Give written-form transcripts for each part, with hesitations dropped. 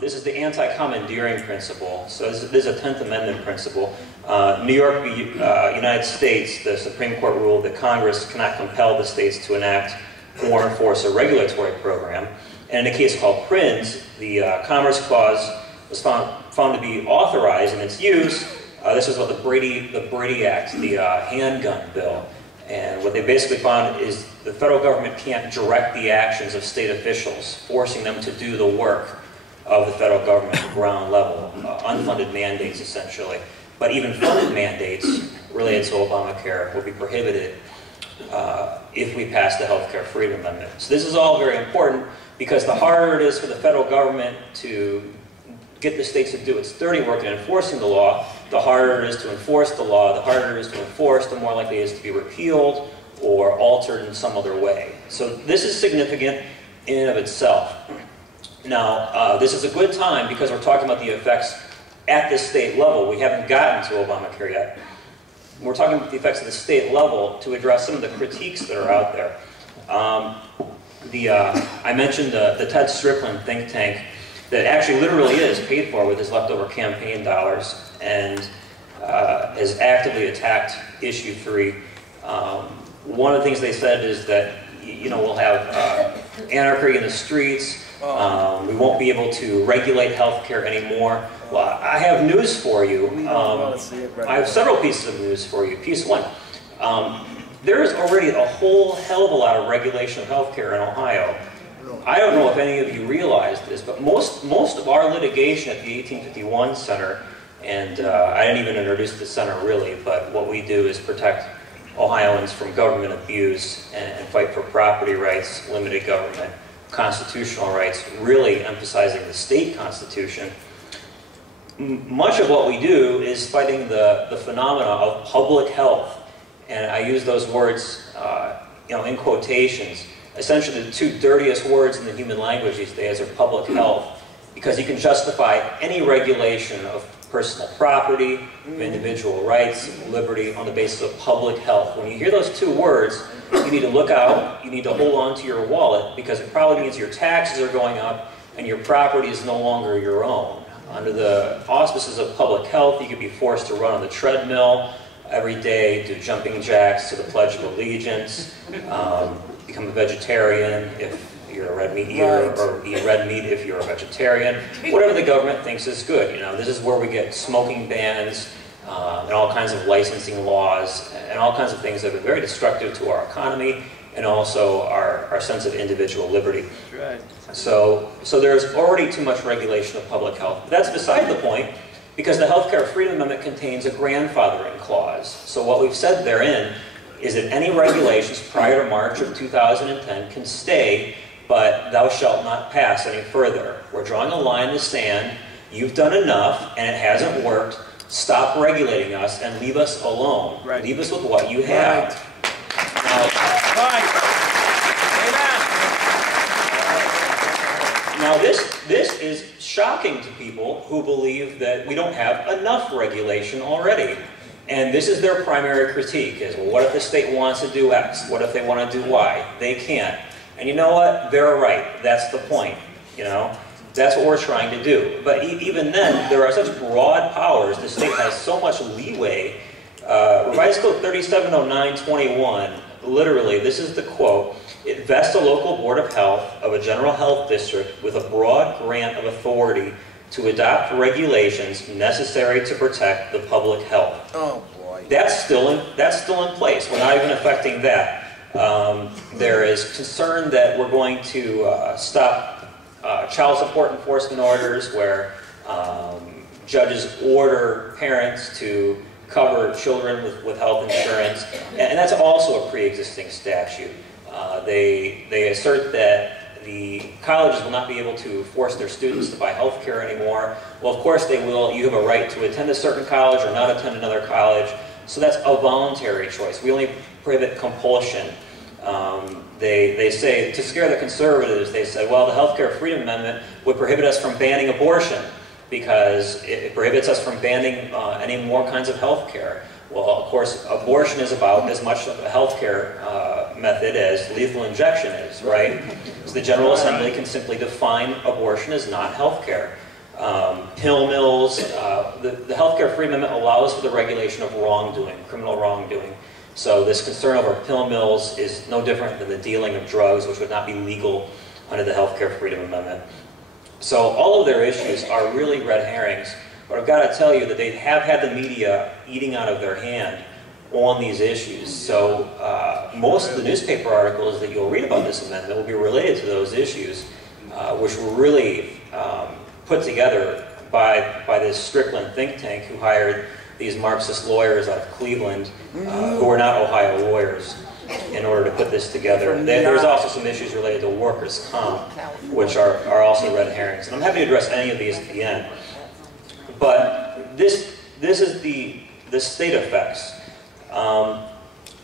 This is the anti-commandeering principle. So this is a 10th Amendment principle. New York, United States, the Supreme Court ruled that Congress cannot compel the states to enact or enforce a regulatory program. And in a case called Prins, the Commerce Clause was found to be authorized in its use. This was what the Brady Act, the handgun bill. And what they basically found is the federal government can't direct the actions of state officials, forcing them to do the work of the federal government at the ground level, unfunded mandates essentially. But even funded mandates related to Obamacare will be prohibited if we pass the Healthcare Freedom Amendment. So this is all very important because the harder it is for the federal government to get the states to do its dirty work in enforcing the law, the harder it is to enforce the law, the harder it is to enforce, the more likely it is to be repealed or altered in some other way. So this is significant in and of itself. Now, this is a good time because we're talking about the effects at the state level. We haven't gotten to Obamacare yet. We're talking about the effects at the state level to address some of the critiques that are out there. I mentioned the Ted Strickland think tank that actually literally is paid for with his leftover campaign dollars and has actively attacked Issue 3. One of the things they said is that, you know, we'll have anarchy in the streets. We won't be able to regulate healthcare anymore. Well, I have news for you. I have several pieces of news for you. Piece one, there is already a whole hell of a lot of regulation of healthcare in Ohio. I don't know if any of you realize this, but most of our litigation at the 1851 Center, and I didn't even introduce the center really, but what we do is protect Ohioans from government abuse and fight for property rights, limited government, constitutional rights, really emphasizing the state constitution. Much of what we do is fighting the phenomena of public health, and I use those words in quotations. Essentially, the two dirtiest words in the human language these days are public health, because you can justify any regulation of personal property, of individual rights, liberty on the basis of public health. When you hear those two words, you need to look out, you need to hold on to your wallet, because it probably means your taxes are going up and your property is no longer your own. Under the auspices of public health, you could be forced to run on the treadmill every day, do jumping jacks to the Pledge of Allegiance, become a vegetarian if you're a red meat eater, or eat red meat if you're a vegetarian. Whatever the government thinks is good. You know, this is where we get smoking bans and all kinds of licensing laws and all kinds of things that are very destructive to our economy and also our sense of individual liberty. Right. So there's already too much regulation of public health. But that's beside the point, because the Healthcare Freedom Amendment contains a grandfathering clause. So what we've said therein is that any regulations prior to March of 2010 can stay, but thou shalt not pass any further. We're drawing a line in the sand. You've done enough, and it hasn't worked. Stop regulating us and leave us alone. Right. Leave us with what you have. Now, this is shocking to people who believe that we don't have enough regulation already. And this is their primary critique, is, well, what if the state wants to do X? What if they want to do Y? They can't. And you know what? They're right. That's the point, you know? That's what we're trying to do. But even then, there are such broad powers. The state has so much leeway. Revised Code 370921, literally, this is the quote, it vests a local board of health of a general health district with a broad grant of authority to adopt regulations necessary to protect the public health. Oh boy. That's still in place. We're not even affecting that. There is concern that we're going to stop child support enforcement orders where judges order parents to cover children with health insurance, and that's also a pre-existing statute. They assert that the colleges will not be able to force their students to buy health care anymore. Well, of course they will. You have a right to attend a certain college or not attend another college. So that's a voluntary choice. We only prohibit compulsion. They say, to scare the conservatives, they said, well, the Healthcare Freedom Amendment would prohibit us from banning abortion because it prohibits us from banning any more kinds of health care. Well, of course, abortion is about as much of a health care method as lethal injection is, right? So the General Assembly can simply define abortion as not health care. pill mills. The Healthcare Freedom Amendment allows for the regulation of wrongdoing, criminal wrongdoing. So this concern over pill mills is no different than the dealing of drugs, which would not be legal under the Healthcare Freedom Amendment. So all of their issues are really red herrings, but I've got to tell you that they have had the media eating out of their hand on these issues. So most of the newspaper articles that you'll read about this amendment will be related to those issues, which were really put together by this Strickland think tank who hired these Marxist lawyers out of Cleveland who are not Ohio lawyers in order to put this together. There's also some issues related to workers' comp, which are also red herrings. And I'm happy to address any of these at the end. But this is the state effects.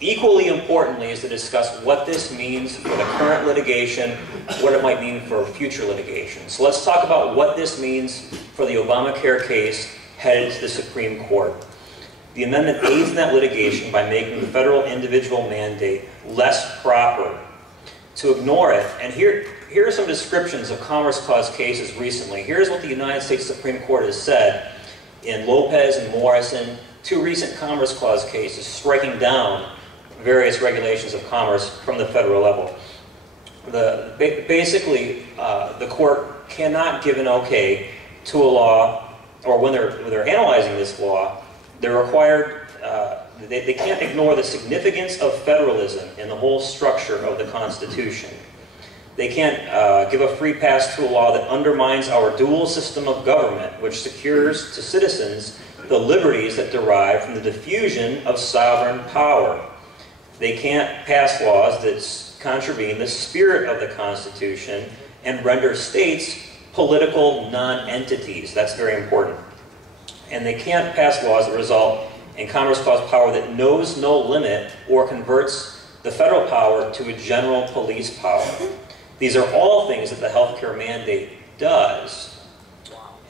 Equally importantly is to discuss what this means for the current litigation, what it might mean for future litigation. So let's talk about what this means for the Obamacare case headed to the Supreme Court. The amendment aids in that litigation by making the federal individual mandate less proper. To ignore it, and here are some descriptions of Commerce Clause cases recently. Here's what the United States Supreme Court has said in Lopez and Morrison, two recent Commerce Clause cases striking down various regulations of commerce from the federal level. Basically, the court cannot give an okay to a law, or when they're analyzing this law, they're required, they can't ignore the significance of federalism in the whole structure of the Constitution. They can't give a free pass to a law that undermines our dual system of government, which secures to citizens the liberties that derive from the diffusion of sovereign power. They can't pass laws that contravene the spirit of the Constitution and render states political non-entities. That's very important. And they can't pass laws that result in Commerce Clause power that knows no limit or converts the federal power to a general police power. These are all things that the healthcare mandate does.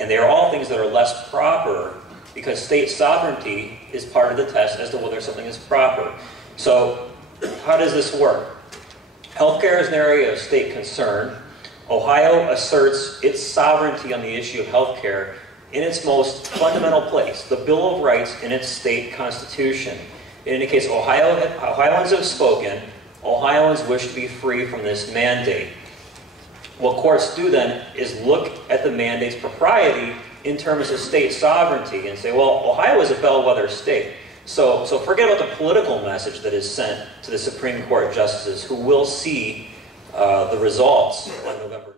And they are all things that are less proper because state sovereignty is part of the test as to whether something is proper. So how does this work? Healthcare is an area of state concern. Ohio asserts its sovereignty on the issue of healthcare in its most fundamental place, the Bill of Rights in its state constitution. It indicates Ohioans have spoken. Ohioans wish to be free from this mandate. What courts do then is look at the mandate's propriety in terms of state sovereignty and say, well, Ohio is a bellwether state. So forget about the political message that is sent to the Supreme Court justices who will see the results on November